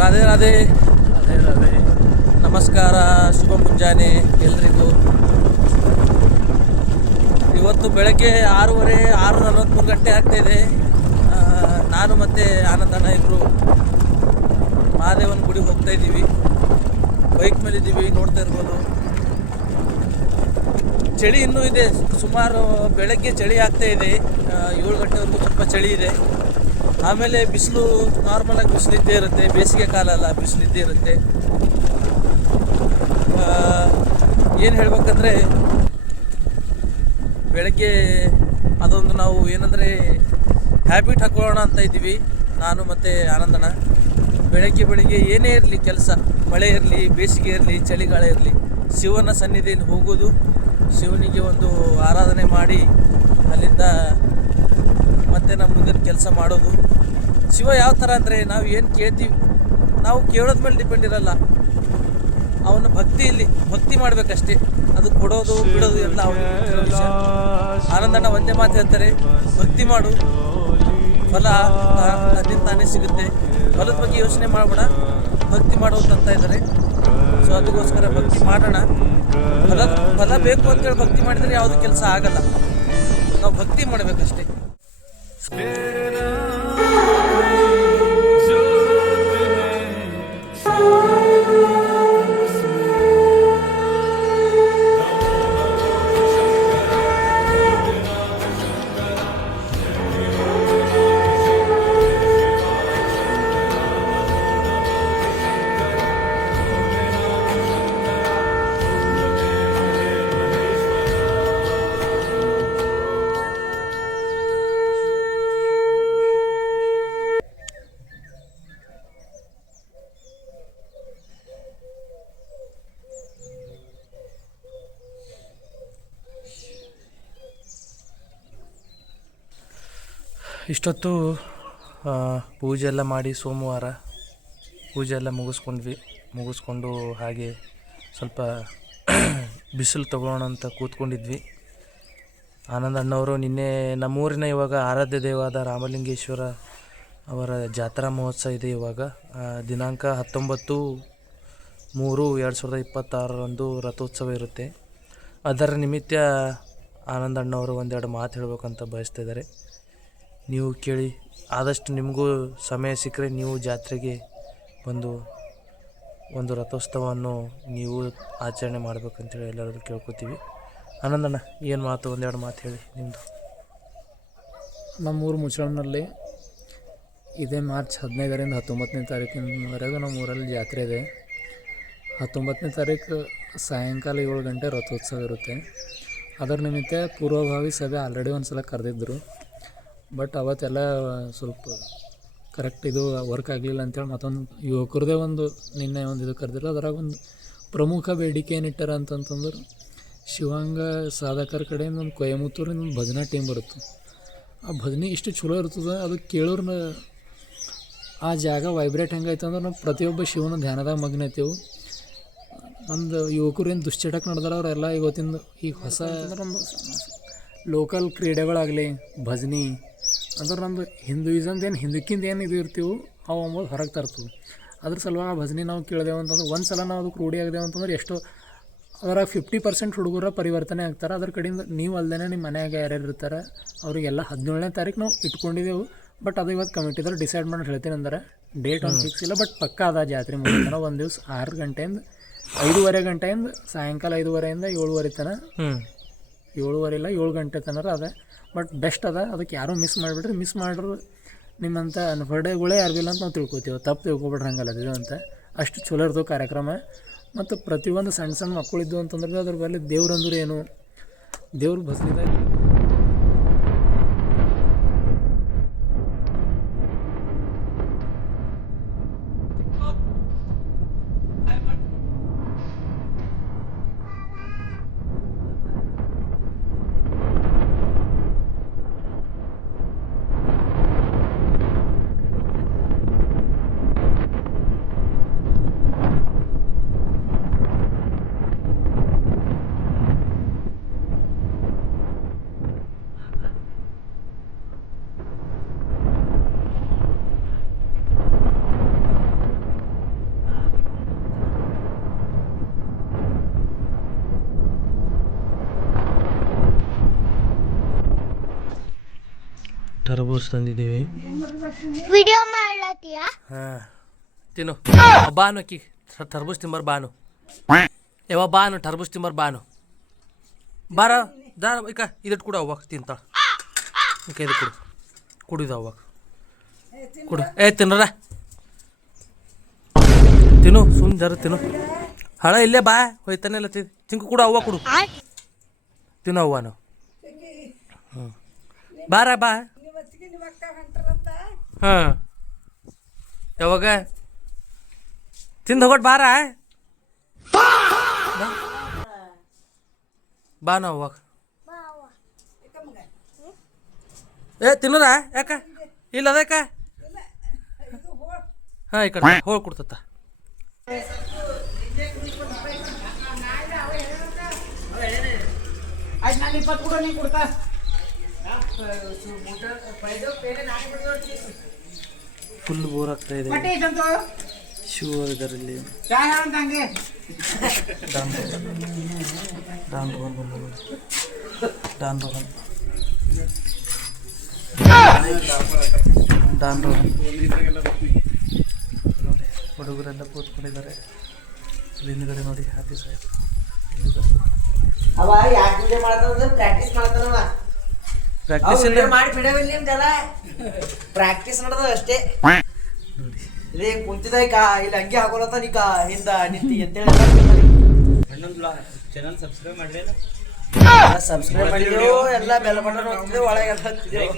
ರಾಧೆ ರಾಧೆ ರಾಧೆ ರಾಧೆ. ನಮಸ್ಕಾರ, ಶುಭ ಮುಂಜಾನೆ ಎಲ್ರಿಗೂ. ಇವತ್ತು ಬೆಳಗ್ಗೆ 6:43 ಗಂಟೆ ಆಗ್ತಾಯಿದೆ. ನಾನು ಮತ್ತು ಆನಂದಣ್ಣ ಇಬ್ಬರು ಮಹಾದೇವನ ಗುಡಿಗೆ ಹೋಗ್ತಾ ಇದ್ದೀವಿ. ಬೈಕ್ ಮೇಲಿದ್ದೀವಿ, ನೋಡ್ತಾ ಇರ್ಬೋದು. ಚಳಿ ಇನ್ನೂ ಇದೆ, ಸುಮಾರು ಬೆಳಗ್ಗೆ ಚಳಿ ಆಗ್ತಾ ಇದೆ. 7 ಗಂಟೆವರೆಗೂ ಸ್ವಲ್ಪ ಚಳಿ ಇದೆ. ಆಮೇಲೆ ಬಿಸಿಲು ನಾರ್ಮಲಾಗಿ ಬಿಸಿಲಿದ್ದೇ ಇರುತ್ತೆ. ಬೇಸಿಗೆ ಕಾಲ ಅಲ್ಲ, ಬಿಸಿಲಿದ್ದೇ ಇರುತ್ತೆ. ಏನು ಹೇಳ್ಬೇಕಂದ್ರೆ, ಬೆಳಗ್ಗೆ ಅದೊಂದು ನಾವು ಏನಂದರೆ ಹ್ಯಾಬಿಟ್ ಹಾಕೊಳ್ಳೋಣ ಅಂತ ಇದ್ದೀವಿ, ನಾನು ಮತ್ತು ಆನಂದಣ್ಣ. ಬೆಳಗ್ಗೆ ಏನೇ ಇರಲಿ ಕೆಲಸ, ಮಳೆ ಇರಲಿ, ಬೇಸಿಗೆ ಇರಲಿ, ಚಳಿಗಾಲ ಇರಲಿ, ಶಿವನ ಸನ್ನಿಧಿಯಲ್ಲಿ ಹೋಗೋದು, ಶಿವನಿಗೆ ಒಂದು ಆರಾಧನೆ ಮಾಡಿ ಅಲ್ಲಿಂದ ಮತ್ತೆ ನಮ್ಮ ಮುಂದಿನ ಕೆಲಸ ಮಾಡೋದು. ಶಿವ ಯಾವ ಥರ ಅಂದರೆ, ನಾವು ಏನು ಕೇಳ್ತೀವಿ, ನಾವು ಕೇಳೋದ ಮೇಲೆ ಡಿಪೆಂಡ್ ಇರಲ್ಲ. ಅವನ ಭಕ್ತಿ ಮಾಡಬೇಕಷ್ಟೇ. ಅದು ಕೊಡೋದು ಬಿಡೋದು ಎಲ್ಲ ಅವನಿಗೆ ವಿಷಯ. ಆನಂದಣ್ಣ ಒಂದೇ ಮಾತು ಹೇಳ್ತಾರೆ, ಭಕ್ತಿ ಮಾಡು, ಫಲ ಅದರಿಂದ ತಾನೇ ಸಿಗುತ್ತೆ. ಫಲದ ಬಗ್ಗೆ ಯೋಚನೆ ಮಾಡಬೇಡ, ಭಕ್ತಿ ಮಾಡೋದು ಅಂತ ಇದ್ದಾರೆ. ಸೊ ಅದಕ್ಕೋಸ್ಕರ ಭಕ್ತಿ ಮಾಡೋಣ. ಫಲ ಬೇಕು ಅಂತೇಳಿ ಭಕ್ತಿ ಮಾಡಿದರೆ ಯಾವುದು ಕೆಲಸ ಆಗಲ್ಲ. ನಾವು ಭಕ್ತಿ ಮಾಡಬೇಕಷ್ಟೇ. ಇಷ್ಟೊತ್ತು ಪೂಜೆ ಎಲ್ಲ ಮಾಡಿ, ಸೋಮವಾರ ಪೂಜೆ ಎಲ್ಲ ಮುಗಿಸ್ಕೊಂಡು ಹಾಗೆ ಸ್ವಲ್ಪ ಬಿಸಿಲು ತಗೊಳ್ಳೋಣ ಅಂತ ಕೂತ್ಕೊಂಡಿದ್ವಿ. ಆನಂದಣ್ಣವರು ನಿನ್ನೆ ನಮ್ಮೂರಿನ ಇವಾಗ ಆರಾಧ್ಯ ದೇವಾದ ರಾಮಲಿಂಗೇಶ್ವರ ಅವರ ಜಾತ್ರಾ ಮಹೋತ್ಸವ ಇದೆ. ಇವಾಗ ದಿನಾಂಕ 19/3/2026 ರಥೋತ್ಸವ ಇರುತ್ತೆ. ಅದರ ನಿಮಿತ್ತ ಆನಂದಣ್ಣವರು ಒಂದೆರಡು ಮಾತು ಹೇಳಬೇಕಂತ ಬಯಸ್ತಾ ಇದ್ದಾರೆ. ನೀವು ಕೇಳಿ. ಆದಷ್ಟು ನಿಮಗೂ ಸಮಯ ಸಿಕ್ಕರೆ ನೀವು ಜಾತ್ರೆಗೆ ಬಂದು ಒಂದು ರಥೋತ್ಸವವನ್ನು ನೀವು ಆಚರಣೆ ಮಾಡಬೇಕಂತೇಳಿ ಎಲ್ಲರೂ ಕೇಳ್ಕೊತೀವಿ. ಆನಂದಣ್ಣ, ಏನು ಮಾತು, ಒಂದೆರಡು ಮಾತು ಹೇಳಿ ನಿಮ್ಮದು. ನಮ್ಮೂರು ಮುಚ್ಚಳಂನಲ್ಲಿ ಇದೇ ಮಾರ್ಚ್ 15ರಿಂದ 19ನೇ ತಾರೀಕಿನವರೆಗೂ ನಮ್ಮ ಊರಲ್ಲಿ ಜಾತ್ರೆ ಇದೆ. 19ನೇ ತಾರೀಕು ಸಾಯಂಕಾಲ 7 ಗಂಟೆ ರಥೋತ್ಸವ ಇರುತ್ತೆ. ಅದರ ನಿಮಿತ್ತ ಪೂರ್ವಭಾವಿ ಸಭೆ ಆಲ್ರೆಡಿ ಒಂದು ಸಲ ಕರೆದಿದ್ದರು. ಬಟ್ ಅವತ್ತೆಲ್ಲ ಸ್ವಲ್ಪ ಕರೆಕ್ಟ್ ಇದು ವರ್ಕ್ ಆಗಲಿಲ್ಲ ಅಂತೇಳಿ ಮತ್ತೊಂದು ಯುವಕರದೇ ನಿನ್ನೆ ಇದು ಕರೆದಿಲ್ಲ. ಅದ್ರಾಗ ಒಂದು ಪ್ರಮುಖ ಬೇಡಿಕೆ ಏನಿಟ್ಟಾರ ಅಂತಂತಂದ್ರೆ, ಶಿವಾಂಗ ಸಾಧಕರ ಕಡೆಯಿಂದ ಒಂದು ಕೊಯಮತ್ತೂರಿಂದ ಒಂದು ಭಜನಾ ಟೀಮ್ ಬರುತ್ತೆ. ಆ ಭಜನೆ ಇಷ್ಟು ಚಲೋ ಇರ್ತದೆ, ಅದು ಕೇಳೋರ್ನ ಆ ಜಾಗ ವೈಬ್ರೇಟ್ ಹೆಂಗಾಯ್ತು ಅಂದ್ರೆ ನಾವು ಪ್ರತಿಯೊಬ್ಬ ಶಿವನ ಧ್ಯಾನದಾಗ ಮಗ್ನ ಐತೇವು. ನಮ್ಮದು ಯುವಕರು ಏನು ದುಶ್ಚಟಕ್ಕೆ ನಡೆದಾರ ಅವರೆಲ್ಲ ಇವತ್ತಿಂದ ಈಗ ಹೊಸ ಒಂದು ಲೋಕಲ್ ಕ್ರೀಡೆಗಳಾಗಲಿ, ಭಜನೆ ಅಂದ್ರೆ ನಮ್ಮದು ಹಿಂದೂಯಿಸಮ್ದು ಏನು ಹಿಂದಕ್ಕಿಂತ ಏನು ಇದು ಇರ್ತೀವಿ ಅವು ಅಂಬೋದು ಹೊರಗೆ ತರ್ತದೆ. ಅದ್ರ ಸಲುವಾಗಿ ಆ ಭಜನೆ ನಾವು ಕೇಳಿದೆವು ಅಂತಂದ್ರೆ, ಒಂದು ಸಲ ನಾವು ಅದಕ್ಕೆ ರೂಢಿ ಆಗಿದೆವು ಅಂತಂದ್ರೆ ಎಷ್ಟೋ ಅದರಾಗ 50% ಹುಡುಗರ ಪರಿವರ್ತನೆ ಆಗ್ತಾರೆ. ಅದ್ರ ಕಡೆಯಿಂದ ನೀವು ಅಲ್ಲದೇ ನಿಮ್ಮ ಮನೆಯಾಗ ಯಾರ್ಯಾರು ಇರ್ತಾರೆ ಅವರಿಗೆಲ್ಲ 17ನೇ ತಾರೀಕು ನಾವು ಇಟ್ಕೊಂಡಿದ್ದೆವು. ಬಟ್ ಅದು ಇವತ್ತು ಕಮಿಟಿದವ್ರು ಡಿಸೈಡ್ ಮಾಡಿ ಹೇಳ್ತೀನಿ ಅಂದ್ರೆ, ಡೇಟ್ ಒಂದು ಫಿಕ್ಸ್ ಇಲ್ಲ. ಬಟ್ ಪಕ್ಕ ಅದ ಜಾತ್ರೆ ಮುಗಿತಾನ ಒಂದು ದಿವಸ 6 ಗಂಟೆಯಿಂದ 5:30 ಗಂಟೆಯಿಂದ ಸಾಯಂಕಾಲ 5:30ಯಿಂದ 7:30 ತನಕ, 7:30 ಇಲ್ಲ 7 ಗಂಟೆ ತನಕ ಅದ. ಬಟ್ ಬೆಸ್ಟ್ ಅದ, ಅದಕ್ಕೆ ಯಾರೂ ಮಿಸ್ ಮಾಡಿಬಿಡ್ರಿ. ಮಿಸ್ ಮಾಡ್ರು ನಿಮ್ಮಂಥ ಅನ್ಫರ್ಡೆಗಳೇ ಯಾರು ಇಲ್ಲ ಅಂತ ನಾವು ತಿಳ್ಕೊತೀವಿ. ತಪ್ಪು ತಿಳ್ಕೊಬಿಡ್ರಿ, ಹಂಗಲ್ಲ ಇದು ಅಂತ. ಅಷ್ಟು ಚಲೋ ಇರ್ತವೆ ಕಾರ್ಯಕ್ರಮ. ಮತ್ತು ಪ್ರತಿಯೊಂದು ಸಣ್ಣ ಮಕ್ಕಳಿದ್ದು ಅಂತಂದ್ರೆ ಅದ್ರ ಬಳಿ ದೇವ್ರಂದ್ರೆ ಏನು, ದೇವ್ರ ಭಜನಿದಾಗ ಟರ್ಬೂಸ್ ತಂದಿದ್ದೀವಿ. ವಿಡಿಯೋ ಮಾಡ್ಲತ್ತೀಯಾ? ಹಾಂ ತಿನ್ನು ಬಾನು ಅಕ್ಕಿ ಟರ್ಬೂಸ್ ತಿಂಬರ್ ಬಾನು ಯಾವ ಬಾನು ಟರ್ಬೂಸ್ ತಿಂಬರ್ ಬಾನು ಬಾರ ದಾರ ಈಗ ಇದಟ್ಟು ಕೂಡ ಅವಾಗ ತಿಂತಾಳ ಈಗ ಇದು ಕುಡಿದು ಅವಾಗ ಕುಡು ತಿನ್ನರ ತಿನ್ನು ಸುಮ್ ಜರ ತಿನ್ನು ಹಳ ಇಲ್ಲೇ ಬಾ ಹೋಯ್ತಾನೆ ಇಲ್ಲ ಚಿಂಕು ಕೂಡ ಅವ್ವ ಕೊಡು ತಿನ್ನು ಅವ್ವ ನಾವು ಹ್ಞೂ ಬಾರ ಬಾ ಹಾಂ ಯಾವಾಗ ತಿಂದು ಹೋಗೋಟ್ ಬಾರ ಬಾ ನಾವು ಅವಾಗ ತಿನ್ನೋದ ಯಾಕ ಇಲ್ಲ ಅದಕ್ಕ ಹಾಂ ಈ ಕಡೆ ಹೋಗಿ ಕೊಡ್ತತ್ತ ಫುಲ್ ಬೋರ್ ಆಗ್ತಾ ಇದೆ ಶೂ ಇದರಲ್ಲಿ ಡಾನ್ ರೋಹನ್ ಹುಡುಗರೆಲ್ಲ ಕೂತ್ಕೊಂಡಿದ್ದಾರೆ ಹಿಂದ್ಗಡೆ ನೋಡಿ ಹ್ಯಾಪಿ ಸಾಹೇಬ್ ಅವ ಯಾಕೆ ವಿಡಿಯೋ ಮಾಡ್ತಾನ ಪ್ರಾಕ್ಟೀಸ್ ಮಾಡ್ತಾನವ ಪ್ರಾಕ್ಟೀಸ್ ಮಾಡಿ ಬಿಡವಿಲ್ಲ ನಿಮ್ದೆಲ್ಲ ಪ್ರಾಕ್ಟೀಸ್ ನಡೆದ ಅಷ್ಟೇ ನೋಡಿ ಇದೇ ಕುಂತಿದ ಇಲ್ಲಿ ಹಂಗೆ ಹಾಕೋಲತ್ತ ನೀಕ ಹಿಂದ ನಿಂತಿ ಅಂತೇಳಿ ಚಾನಲ್ ಸಬ್ಸ್ಕ್ರೈಬ್ ಮಾಡ್ರಿ ಸಬ್ಸ್ಕ್ರೈಬ್ ಮಾಡಿದೆವು ಎಲ್ಲ ಬೆಲ್ ಬಟನ್ ಒತ್ತಿದೆವು ಒಳಗೆ ಎಲ್ಲ ಹತ್ತಿದೆವು